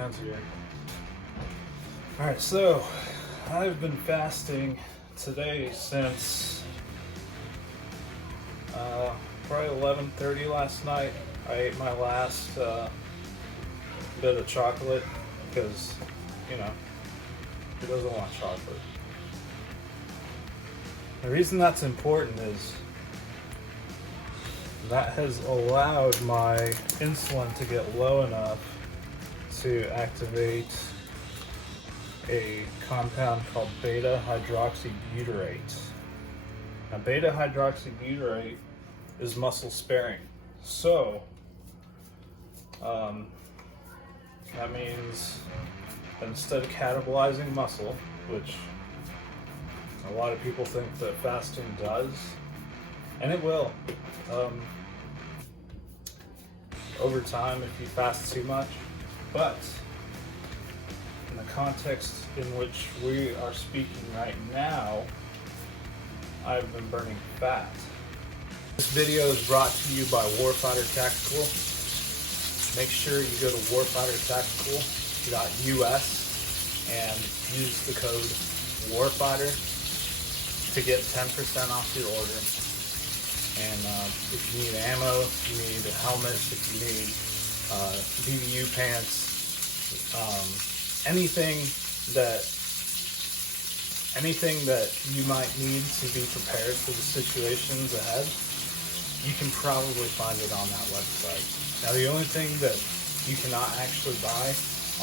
hands here. Alright, so I've been fasting today since probably 11:30 last night. I ate my last bit of chocolate because, you know, who doesn't want chocolate? The reason that's important is that has allowed my insulin to get low enough to activate a compound called beta-hydroxybutyrate. Now, beta-hydroxybutyrate is muscle sparing. So, that means that instead of catabolizing muscle, which a lot of people think that fasting does, and it will, over time if you fast too much, but in the context in which we are speaking right now, I've been burning fat. This video is brought to you by Warfighter Tactical. Make sure you go to warfightertactical.us and use the code WARFIGHTER to get 10% off your order. And if you need ammo, if you need a helmet, if you need BBU pants, anything that you might need to be prepared for the situations ahead, you can probably find it on that website. Now, the only thing that you cannot actually buy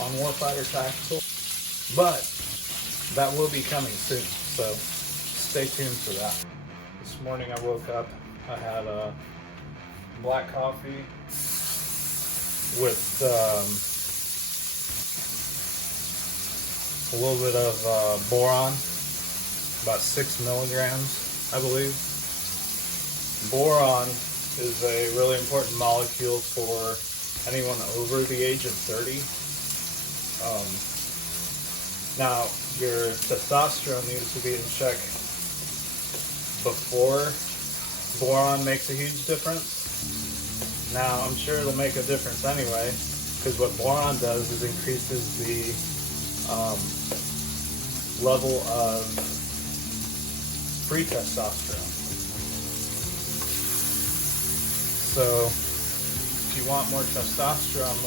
on Warfighter Tactical, but that will be coming soon, so stay tuned for that. This morning I woke up, I had a black coffee with a little bit of boron, about 6 milligrams, I believe. Boron is a really important molecule for anyone over the age of 30. Now, your testosterone needs to be in check before boron makes a huge difference. Now, I'm sure it'll make a difference anyway, because what boron does is increases the level of free testosterone. So, if you want more testosterone,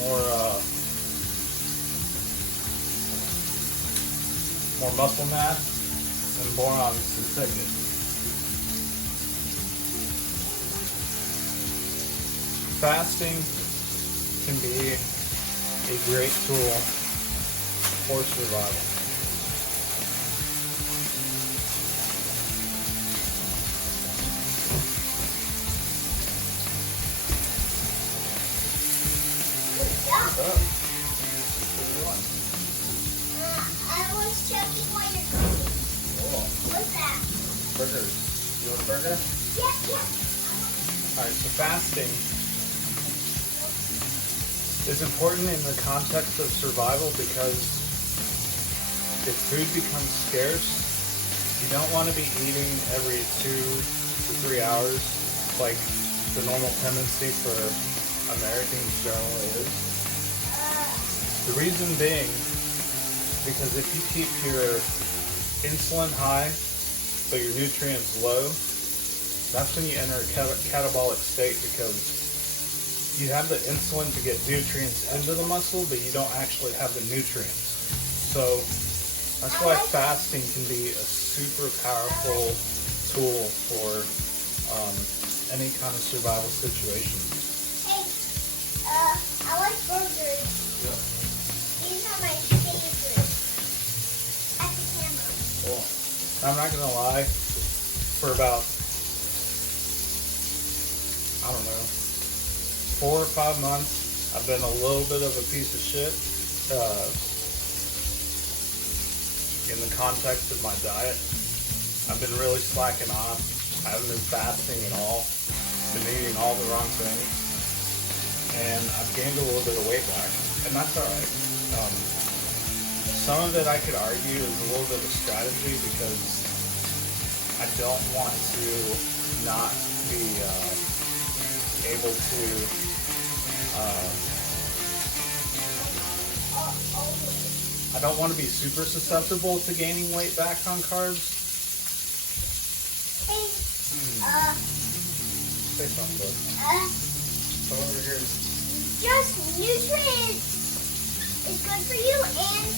more muscle mass, then boron is the ticket. Fasting can be a great tool for survival. What's up? What are you doing? I was checking what you're cooking. Cool. What's that? Burgers. You want a burger? Yeah. Alright, so fasting is important in the context of survival because if food becomes scarce, you don't want to be eating every 2 to 3 hours like the normal tendency for Americans generally is. The reason being, because if you keep your insulin high but your nutrients low, that's when you enter a catabolic state, because you have the insulin to get nutrients into the muscle, but you don't actually have the nutrients. So that's why fasting can be a super powerful tool for any kind of survival situation. Hey, I like burgers. Yeah. These are my favorite. At the camera. Cool. I'm not gonna lie, for about, I don't know, 4 or 5 months, I've been a little bit of a piece of shit in the context of my diet. I've been really slacking off. I haven't been fasting at all. Been eating all the wrong things. And I've gained a little bit of weight back. And that's alright. Some of it I could argue is a little bit of strategy, because I don't want to not be able to always. I don't want to be super susceptible to gaining weight back on carbs. Hey, Say something, bud. Come over here. just nutrients is good for you, and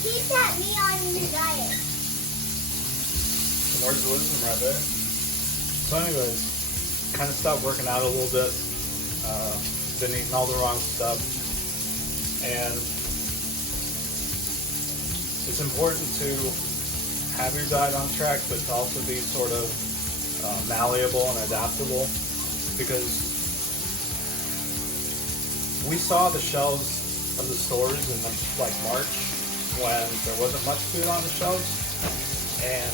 keep that meat on the diet. Some words of wisdom right there. So anyways, kind of stopped working out a little bit. Been eating all the wrong stuff. And it's important to have your diet on track, but to also be sort of malleable and adaptable, because we saw the shelves of the stores in like March when there wasn't much food on the shelves, and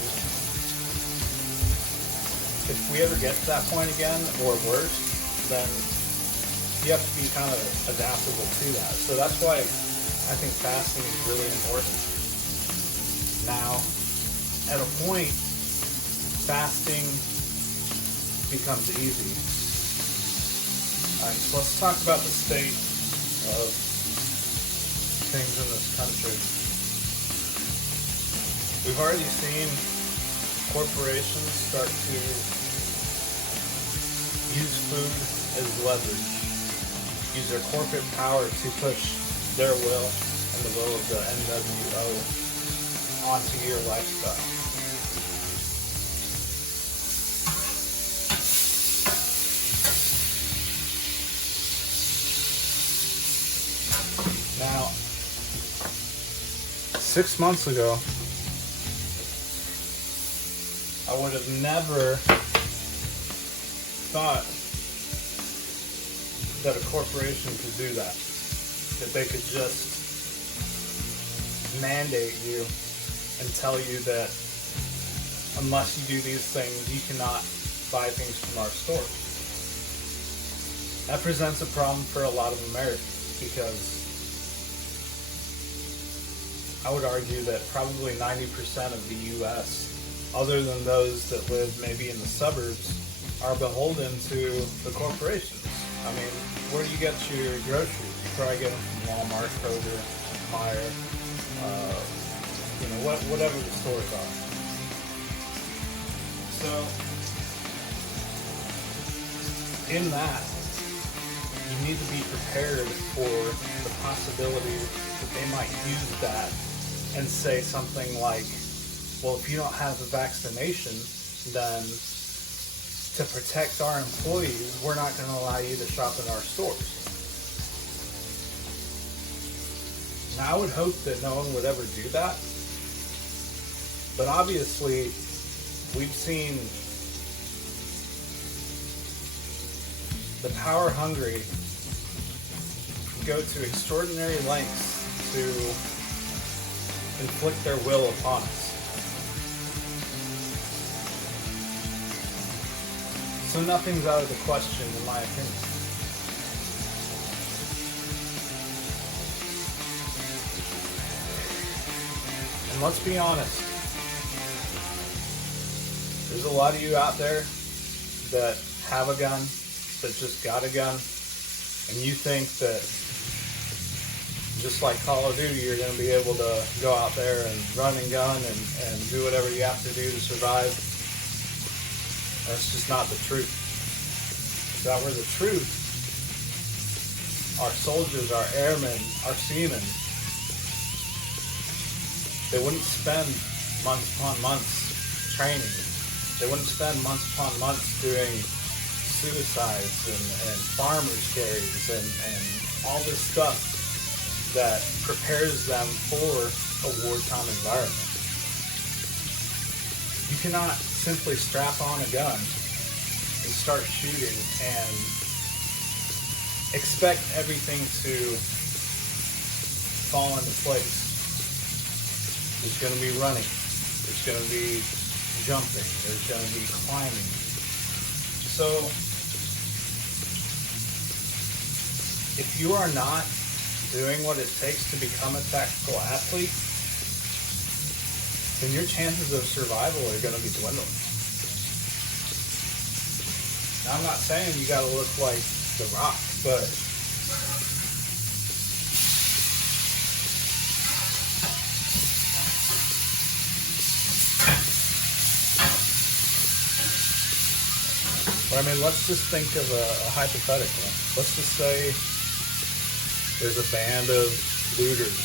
if we ever get to that point again or worse, then you have to be kind of adaptable to that. So that's why I think fasting is really important. Now, at a point, fasting becomes easy. Alright, so let's talk about the state of things in this country. We've already seen corporations start to use food as leverage, use their corporate power to push their will and the will of the NWO onto your lifestyle. Now, 6 months ago, I would have never thought that a corporation could do that. That they could just mandate you and tell you that unless you do these things, you cannot buy things from our store. That presents a problem for a lot of Americans, because I would argue that probably 90% of the U.S., other than those that live maybe in the suburbs, are beholden to the corporations. I mean, where do you get your groceries? You probably get them from Walmart, Kroger, Meijer, whatever the stores are. So, in that, you need to be prepared for the possibility that they might use that and say something like, well, if you don't have a vaccination, then to protect our employees, we're not going to allow you to shop in our stores. Now, I would hope that no one would ever do that. But obviously, we've seen the power hungry go to extraordinary lengths to inflict their will upon us. So nothing's out of the question, in my opinion. And let's be honest, there's a lot of you out there that have a gun, that just got a gun, and you think that just like Call of Duty, you're going to be able to go out there and run and gun and do whatever you have to do to survive. That's just not the truth. If that were the truth, our soldiers, our airmen, our seamen, they wouldn't spend months upon months training. They wouldn't spend months upon months doing suicides and farmers' carries and all this stuff that prepares them for a wartime environment. You cannot simply strap on a gun and start shooting and expect everything to fall into place. There's going to be running. There's going to be jumping. There's going to be climbing. So, if you are not doing what it takes to become a tactical athlete, then your chances of survival are going to be dwindling. Now, I'm not saying you got to look like The Rock, but But I mean, let's just think of a hypothetical. Let's just say there's a band of looters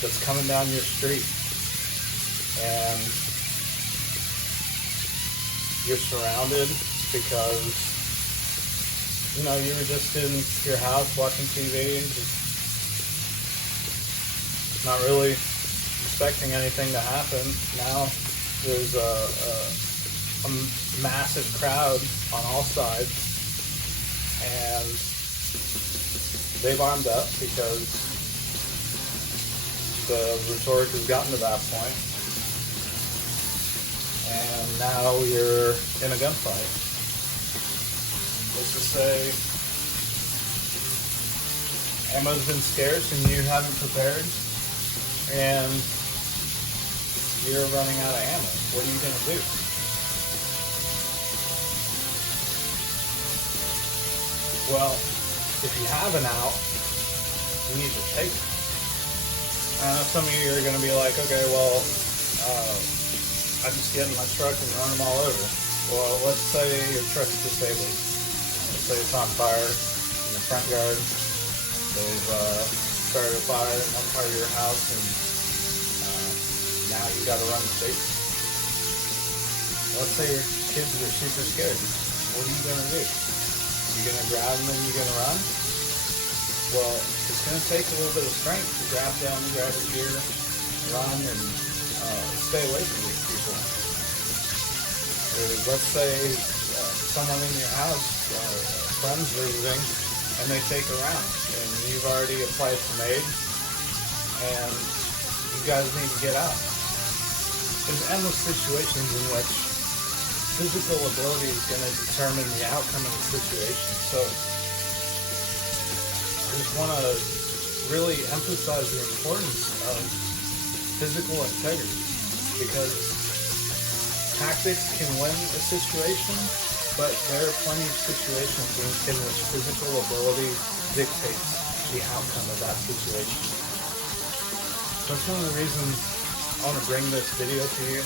that's coming down your street, and you're surrounded because you were just in your house watching TV and just not really expecting anything to happen. Now there's a massive crowd on all sides, and they've armed up because the rhetoric has gotten to that point, and now you're in a gunfight. Let's just say ammo's been scarce and you haven't prepared, and you're running out of ammo. What are you going to do? Well, if you have an out, you need to take it. Some of you are going to be like, okay, well, I just get in my truck and run them all over. Well, let's say your truck's disabled. Let's say it's on fire in the front yard. They've started a fire in one part of your house, and now you got to run the station. Let's say your kids are super scared. What are you going to do? You going to grab them and you're going to run? Well, it's going to take a little bit of strength to grab them, grab your gear, run, and stay away from these people. Or let's say someone in your house, friends visiting, and they take a round, and you've already applied some aid, and you guys need to get out. There's endless situations in which physical ability is going to determine the outcome of the situation. So I just want to really emphasize the importance of physical integrity, because tactics can win a situation, but there are plenty of situations in which physical ability dictates the outcome of that situation. That's one of the reasons I want to bring this video to you,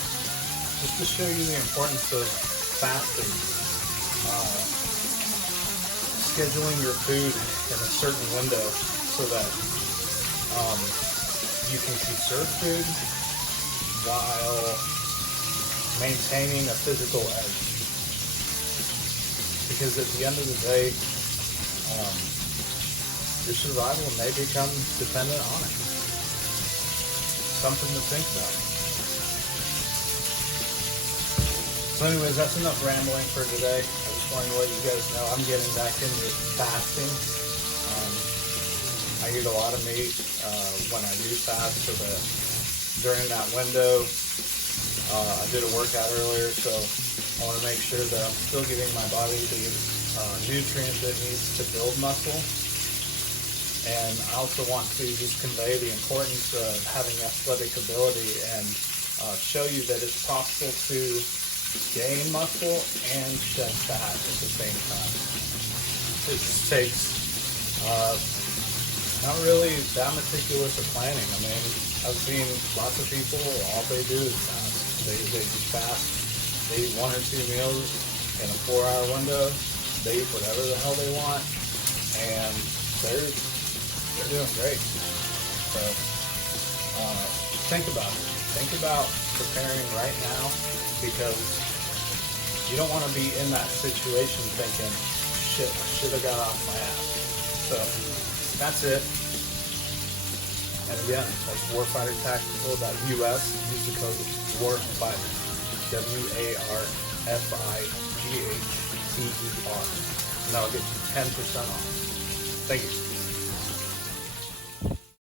just to show you the importance of fasting, scheduling your food in a certain window so that you can conserve food while maintaining a physical edge. Because at the end of the day, your survival may become dependent on it. Something to think about. So anyways, that's enough rambling for today. I just wanted to let you guys know I'm getting back into fasting. I eat a lot of meat when I do fast, so that during that window, I did a workout earlier, so I want to make sure that I'm still giving my body the nutrients it needs to build muscle. And I also want to just convey the importance of having athletic ability and show you that it's possible to gain muscle and shed fat at the same time. It just takes not really that meticulous of planning. I mean, I've seen lots of people, all they do is fast. They just fast. They eat 1 or 2 meals in a 4-hour window. They eat whatever the hell they want, and they're doing great. So think about it. Think about preparing right now, because you don't want to be in that situation thinking, shit, I should have got off my ass. So that's it. And again, that's warfightertactical.us. Use the code WARFIGHTER, WARFIGHTER, and that'll get you 10% off. Thank you.